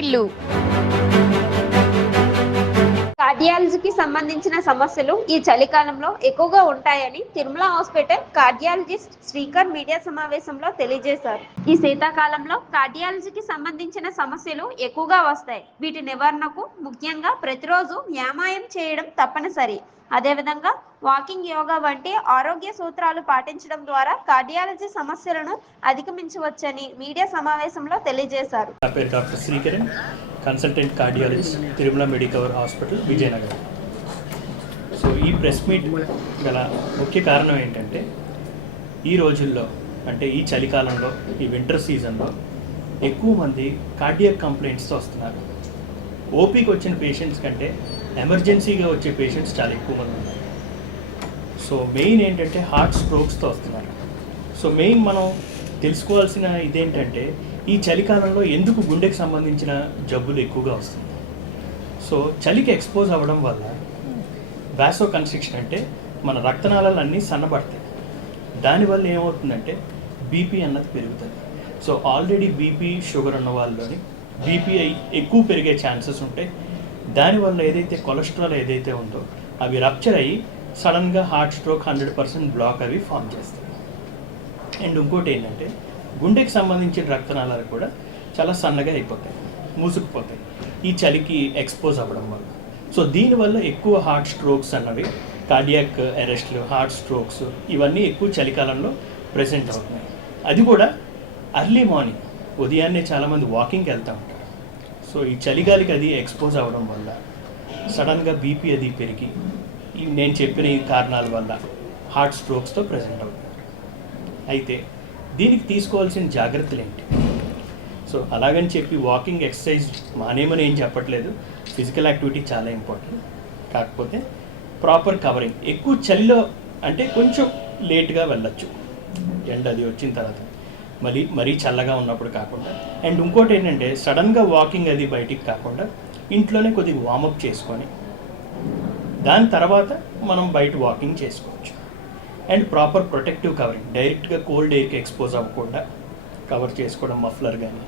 maravilhoso. కార్డియాలజీకి సంబంధించిన సమస్యలు ఈ చలికాలంలో ఎక్కువగా ఉంటాయని Tirumala hospital cardiologist Srikar media సమావేశంలో తెలియజేశారు. ఈ శీతాకాలంలో కార్డియాలజీకి సంబంధించిన సమస్యలు ఎక్కువగా వస్తాయి. వీటి నివారణకు ముఖ్యంగా ప్రతిరోజు వ్యాయామం చేయడం తప్పనిసరి. అదేవిధంగా వాకింగ్ యోగా వంటి ఆరోగ్య సూత్రాలు పాటించడం ద్వారా కార్డియాలజీ సమస్యలను అధిగమించవచ్చని మీడియా సమావేశంలో తెలియజేశారు. Consultant cardiologist Tirumala Medicover hospital Vizianagaram so ఈ ప్రెస్ మీట్ గల ముఖ్య కారణం ఏంటంటే ఈ రోజుల్లో అంటే ఈ చలికాలంలో ఈ వింటర్ సీజన్లో ఎక్కువ మంది కార్డియక్ కంప్లైంట్స్తో వస్తున్నారు. ఓపీకి వచ్చిన పేషెంట్స్ కంటే ఎమర్జెన్సీగా వచ్చే పేషెంట్స్ చాలా ఎక్కువ మంది ఉన్నారు. సో మెయిన్ ఏంటంటే హార్ట్ స్ట్రోక్స్తో వస్తున్నారు. సో మెయిన్ మనం తెలుసుకోవాల్సిన ఇదేంటంటే ఈ చలికాలంలో ఎందుకు గుండెకి సంబంధించిన జబ్బులు ఎక్కువగా వస్తుంది సో చలికి ఎక్స్పోజ్ అవ్వడం వల్ల వ్యాసో కన్స్ట్రిక్షన్ అంటే మన రక్తనాళాలు అన్నీ సన్నబడతాయి దానివల్ల ఏమవుతుందంటే బీపీ అన్నది పెరుగుతుంది. సో ఆల్రెడీ బీపీ షుగర్ ఉన్న వాళ్ళలోని బీపీ ఎక్కువ పెరిగే ఛాన్సెస్ ఉంటాయి. దానివల్ల ఏదైతే కొలెస్ట్రాల్ ఏదైతే ఉందో అవి రప్చర్ అయ్యి సడన్గా heart stroke hundred percent block అవి ఫామ్ చేస్తాయి. అండ్ ఇంకోటి ఏంటంటే గుండెకి సంబంధించిన రక్తనాళాలు కూడా చాలా సన్నగా అయిపోతాయి మూసుకుపోతాయి. ఈ చలికి ఎక్స్పోజ్ అవ్వడం వల్ల. సో దీనివల్ల ఎక్కువ హార్ట్ స్ట్రోక్స్ అన్నవి కార్డియాక్ అరెస్ట్లు హార్ట్ స్ట్రోక్స్ ఇవన్నీ ఎక్కువ చలికాలంలో ప్రెసెంట్ అవుతున్నాయి. అది కూడా అర్లీ మార్నింగ్ ఉదయాన్నే చాలామంది వాకింగ్కి వెళ్తూ ఉంటారు. సో ఈ చలిగాలికి అది ఎక్స్పోజ్ అవ్వడం వల్ల సడన్గా బీపీ అది పెరిగి నేను చెప్పిన ఈ కారణాల వల్ల హార్ట్ స్ట్రోక్స్తో ప్రజెంట్ అవుతున్నారు అయితే దీనికి తీసుకోవాల్సిన జాగ్రత్తలు ఏంటి సో అలాగని చెప్పి వాకింగ్ ఎక్సర్సైజ్ మానేమని ఏం చెప్పట్లేదు. ఫిజికల్ యాక్టివిటీ చాలా ఇంపార్టెంట్ కాకపోతే ప్రాపర్ కవరింగ్ ఎక్కువ చలిలో అంటే కొంచెం లేట్గా వెళ్ళొచ్చు. ఎండ అది వచ్చిన తర్వాత. మళ్ళీ మరీ చల్లగా ఉన్నప్పుడు కాకుండా. అండ్ ఇంకోటి ఏంటంటే సడన్గా వాకింగ్ అది బయటికి కాకుండా ఇంట్లోనే కొద్దిగా వార్మప్ చేసుకొని దాని తర్వాత మనం బయట వాకింగ్ చేసుకోవచ్చు. And proper protective covering. డైరెక్ట్గా కోల్డ్ ఎయిర్కి ఎక్స్పోజ్ అవ్వకుండా కవర్ చేసుకోవడం మఫ్లర్ కానీ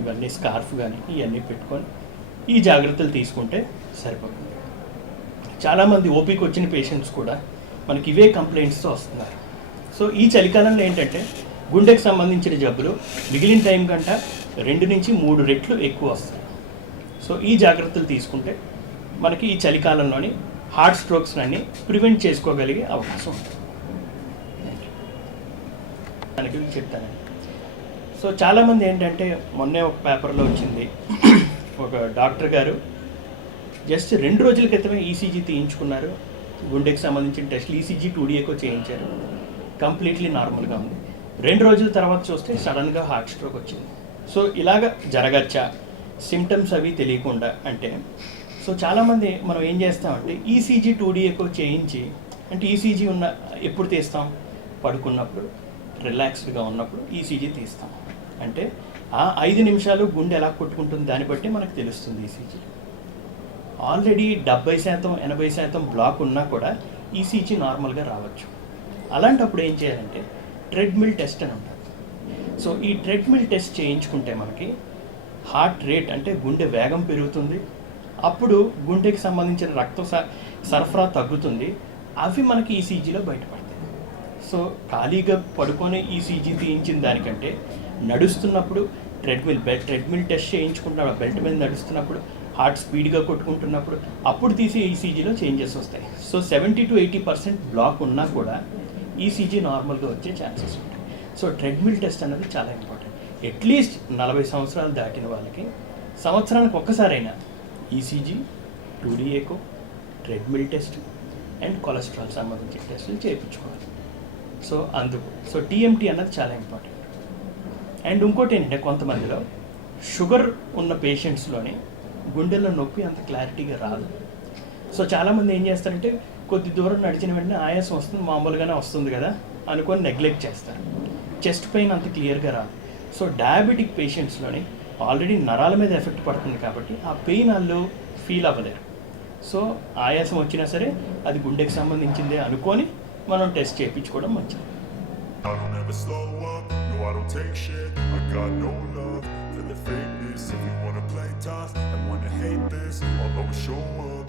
ఇవన్నీ స్కార్ఫ్ కానీ ఇవన్నీ పెట్టుకొని ఈ జాగ్రత్తలు తీసుకుంటే సరిపోతుంది. చాలామంది ఓపీకి వచ్చిన పేషెంట్స్ కూడా మనకి ఇవే కంప్లైంట్స్తో వస్తున్నారు. సో ఈ చలికాలంలో ఏంటంటే గుండెకి సంబంధించిన జబ్బులు మిగిలిన టైం కంట రెండు నుంచి మూడు రెట్లు ఎక్కువ వస్తాయి. సో ఈ జాగ్రత్తలు తీసుకుంటే మనకి ఈ చలికాలంలోని హార్ట్ స్ట్రోక్స్ అన్ని ప్రివెంట్ చేసుకోగలిగే అవకాశం ఉంటుంది. దాని గురించి చెప్తానండి సో చాలామంది ఏంటంటే మొన్నే ఒక పేపర్లో వచ్చింది. ఒక డాక్టర్ గారు జస్ట్ రెండు రోజుల క్రితమే ఈసీజీ తీయించుకున్నారు. గుండెకి సంబంధించిన టెస్ట్లు ఈసీజీ టూడీఏకో చేయించారు. కంప్లీట్లీ నార్మల్గా ఉంది. రెండు రోజుల తర్వాత చూస్తే సడన్గా హార్ట్ స్ట్రోక్ వచ్చింది. సో ఇలాగ జరగచ్చా? సిమ్టమ్స్ అవి తెలియకుండా అంటే సో చాలామంది మనం ఏం చేస్తామంటే ఈసీజీ టూడీఏకో చేయించి అంటే ఈసీజీ ఉన్న ఎప్పుడు తీస్తాం? పడుకున్నప్పుడు. రిలాక్స్డ్గా ఉన్నప్పుడు ఈసీజీ తీస్తాం. అంటే ఆ ఐదు నిమిషాలు గుండె ఎలా కొట్టుకుంటుంది దాన్ని బట్టి మనకు తెలుస్తుంది ఈసీజీ ఆల్రెడీ డెబ్బై శాతం ఎనభై శాతం బ్లాక్ ఉన్నా కూడా ఈసీజీ నార్మల్గా రావచ్చు. అలాంటప్పుడు ఏం చేయాలంటే ట్రెడ్మిల్ టెస్ట్ అని ఉంటుంది. సో ఈ ట్రెడ్మిల్ టెస్ట్ చేయించుకుంటే మనకి హార్ట్ రేట్ అంటే గుండె వేగం పెరుగుతుంది. అప్పుడు గుండెకి సంబంధించిన రక్త స- సరఫరా తగ్గుతుంది. అవి మనకి ఈసీజీలో బయటపడతాయి. సో ఖాళీగా పడుకొని ఈసీజీ తీయించిన దానికంటే నడుస్తున్నప్పుడు ట్రెడ్మిల్ బెల్ట్ ట్రెడ్మిల్ టెస్ట్ చేయించుకుంటున్నప్పుడు బెల్ట్ మీద నడుస్తున్నప్పుడు హార్ట్ స్పీడ్గా కొట్టుకుంటున్నప్పుడు అప్పుడు తీసే ఈసీజీలో చేంజెస్ వస్తాయి. So seventy to eighty percent block ఉన్నా కూడా ఈసీజీ నార్మల్గా వచ్చే ఛాన్సెస్ ఉంటాయి. సో ట్రెడ్మిల్ టెస్ట్ అనేది చాలా ఇంపార్టెంట్. అట్లీస్ట్ నలభై సంవత్సరాలు దాటిన వాళ్ళకి సంవత్సరానికి ఒక్కసారైనా ECG two D echo treadmill test and cholesterol సంబంధించిన టెస్టులు చేయించుకోవాలి. సో అందుకు. సో టీఎంటీ అన్నది చాలా ఇంపార్టెంట్ అండ్ ఇంకోటి ఏంటంటే కొంతమందిలో షుగర్ ఉన్న పేషెంట్స్లోని గుండెల్లో నొప్పి అంత క్లారిటీగా రాదు. సో చాలామంది ఏం చేస్తారంటే కొద్ది దూరం నడిచిన వెంటనే ఆయాసం వస్తుంది మామూలుగానే వస్తుంది కదా అనుకొని నెగ్లెక్ట్ చేస్తారు. చెస్ట్ పెయిన్ అంత క్లియర్గా రాదు. సో డయాబెటిక్ పేషెంట్స్లోని ఆల్రెడీ నరాల మీద ఎఫెక్ట్ పడుతుంది కాబట్టి ఆ పెయిన్ వాళ్ళు ఫీల్ అవ్వలేరు. సో ఆయాసం వచ్చినా సరే అది గుండెకి సంబంధించిందే అనుకొని మనం టెస్ట్ చేయించుకోవడం మంచిది I don't ever slow up, no I don't take shit I got no love for for the fakeness. If you wanna play tough and wanna hate this, I'll always show up.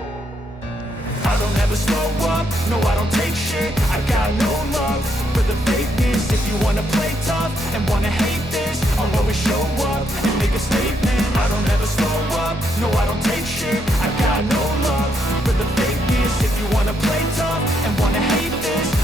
I don't ever slow up, no I don't take shit I got no love for the fakeness If you wanna play tough and wanna hate this I'll always show up and make a statement I don't ever slow up, no I don't take shit I got no love for the fakeness If you wanna play tough and wanna hate this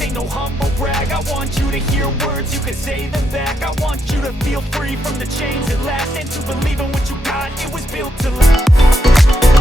Ain't no humble brag. I want you to hear words, you can say them back. I want you to feel free from the chains at last. And to believe in what you got, it was built to last.